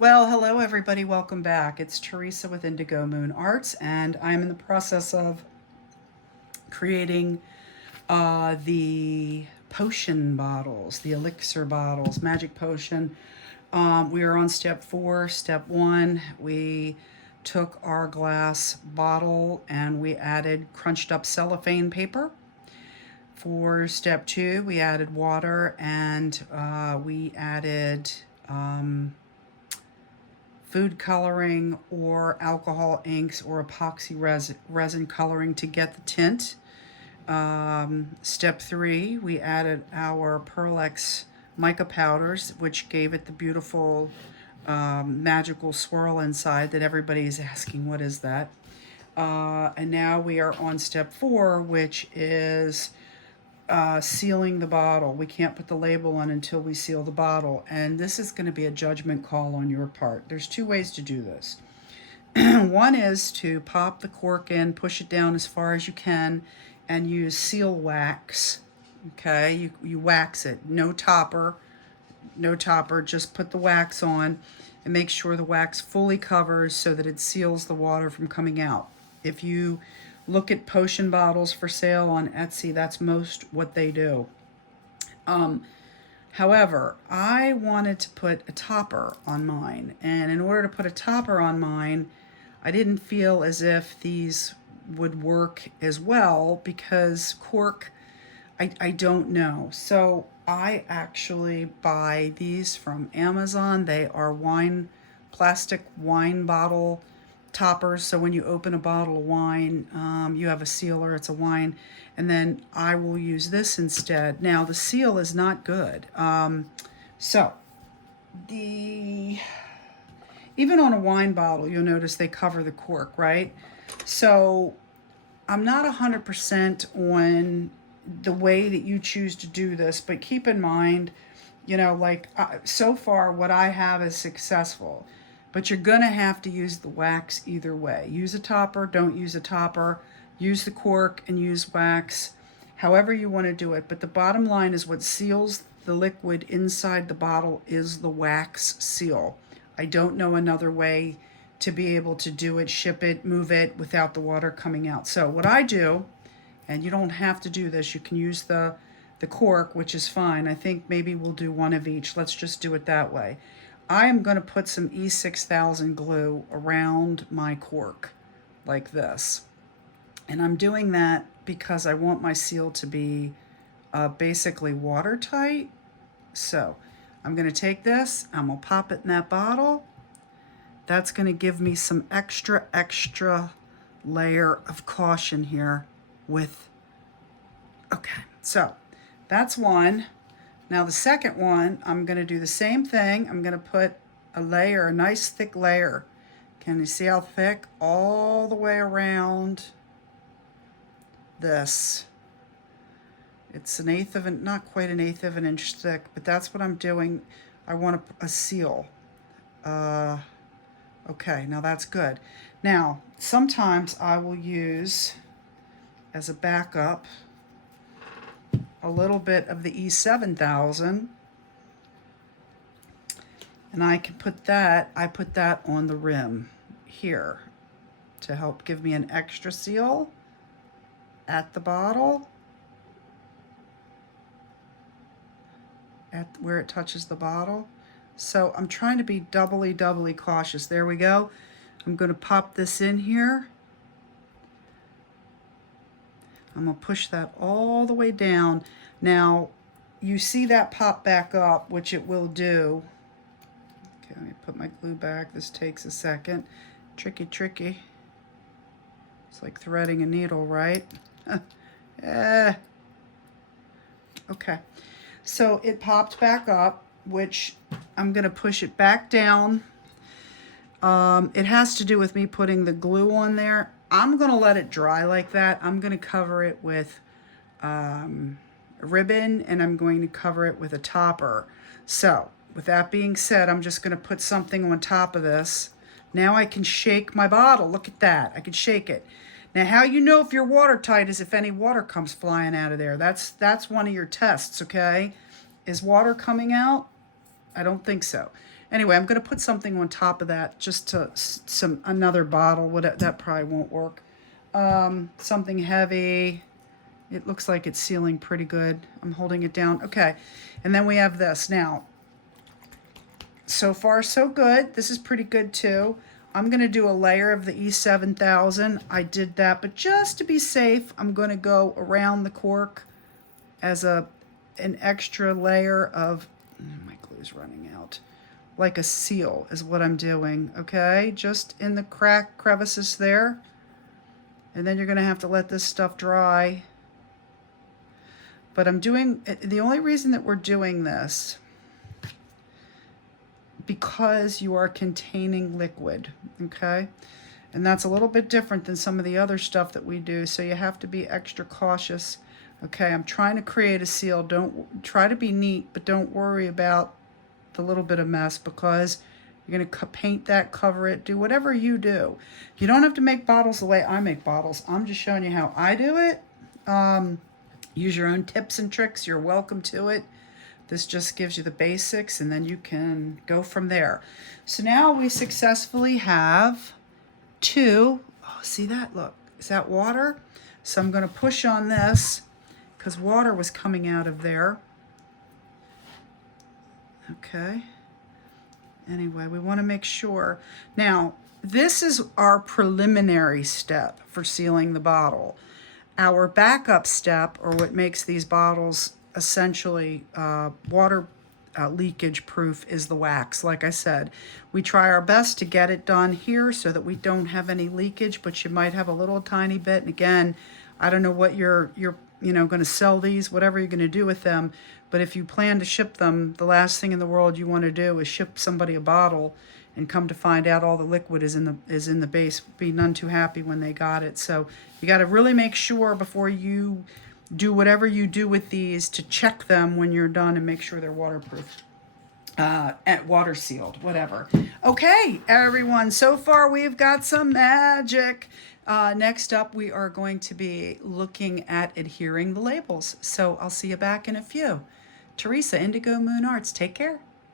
Well, hello everybody, welcome back. It's Teresa with Indigo Moon Arts, and I'm in the process of creating the potion bottles, the elixir bottles, magic potion. We are on step 4. Step 1, we took our glass bottle and we added crunched up cellophane paper. For step 2, we added water and we added food coloring or alcohol inks or epoxy resin coloring to get the tint. Step 3, we added our Pearl X mica powders, which gave it the beautiful magical swirl inside that everybody is asking, what is that? And now we are on step 4, which is sealing the bottle. We can't put the label on until we seal the bottle. And this is going to be a judgment call on your part. There's 2 ways to do this. One is to pop the cork in, push it down as far as you can, and use seal wax. Okay, you wax it. No topper, just put the wax on and make sure the wax fully covers so that it seals the water from coming out. If you look at potion bottles for sale on Etsy, that's most what they do. However, I wanted to put a topper on mine, and in order to put a topper on mine, I didn't feel as if these would work as well because cork, I don't know. So I actually buy these from Amazon. They are plastic wine bottle toppers. So when you open a bottle of wine, you have a sealer, it's a wine, and then I will use this instead. Now the seal is not good. So even on a wine bottle, you'll notice they cover the cork, right? So I'm not 100% on the way that you choose to do this, but keep in mind, so far what I have is successful. But you're going to have to use the wax either way. Use a topper, don't use a topper. Use the cork and use wax, however you want to do it. But the bottom line is what seals the liquid inside the bottle is the wax seal. I don't know another way to be able to do it, ship it, move it without the water coming out. So what I do, and you don't have to do this, you can use the cork, which is fine. I think maybe we'll do one of each. Let's just do it that way. I am going to put some E6000 glue around my cork like this. And I'm doing that because I want my seal to be basically watertight. So I'm going to take this, I'm going to pop it in that bottle. That's going to give me some extra layer of caution here okay, so that's one. Now the second one, I'm going to do the same thing. I'm going to put a nice thick layer. Can you see how thick? All the way around this. It's not quite an eighth of an inch thick, but that's what I'm doing. I want a seal. Okay, now that's good. Now, sometimes I will use, as a backup, a little bit of the E7000, and I put that on the rim here to help give me an extra seal at the bottle, at where it touches the bottle. So I'm trying to be doubly cautious. There we go. I'm going to pop this in here. I'm going to push that all the way down. Now, you see that pop back up, which it will do. Okay, let me put my glue back. This takes a second. Tricky. It's like threading a needle, right? Okay. So it popped back up, which I'm going to push it back down. It has to do with me putting the glue on there. I'm going to let it dry like that. I'm going to cover it with a ribbon, and I'm going to cover it with a topper. So with that being said, I'm just going to put something on top of this. Now I can shake my bottle. Look at that. I can shake it. Now, how you know if you're watertight is if any water comes flying out of there. That's one of your tests, okay? Is water coming out? I don't think so. Anyway, I'm going to put something on top of that, just to another bottle. That probably won't work. Something heavy. It looks like it's sealing pretty good. I'm holding it down. Okay, and then we have this. Now, so far so good. This is pretty good too. I'm going to do a layer of the E7000. I did that, but just to be safe, I'm going to go around the cork as an extra layer of, my glue's running out, like a seal is what I'm doing, okay? Just in the crevices there. And then you're going to have to let this stuff dry. But I'm doing, the only reason that we're doing this, because you are containing liquid, okay? And that's a little bit different than some of the other stuff that we do, so you have to be extra cautious. Okay, I'm trying to create a seal. Don't try to be neat, but don't worry about the little bit of mess, because you're going to paint that, cover it, do whatever you do. You don't have to make bottles the way I make bottles. I'm just showing you how I do it. Use your own tips and tricks. You're welcome to it. This just gives you the basics, and then you can go from there. So now we successfully have two. Oh, see that? Look, is that water? So I'm going to push on this because water was coming out of there. Okay. Anyway, we want to make sure. Now, this is our preliminary step for sealing the bottle. Our backup step, or what makes these bottles essentially water leakage proof, is the wax. Like I said, we try our best to get it done here so that we don't have any leakage, but you might have a little tiny bit. And again, I don't know what you're going to sell these, whatever you're going to do with them, but if you plan to ship them, the last thing in the world you want to do is ship somebody a bottle and come to find out all the liquid is in the base. Be none too happy when they got it. So you got to really make sure before you do whatever you do with these to check them when you're done and make sure they're waterproof, water sealed, whatever. Okay, everyone, so far we've got some magic. Next up, we are going to be looking at adhering the labels. So I'll see you back in a few. Teresa, Indigo Moon Arts, take care.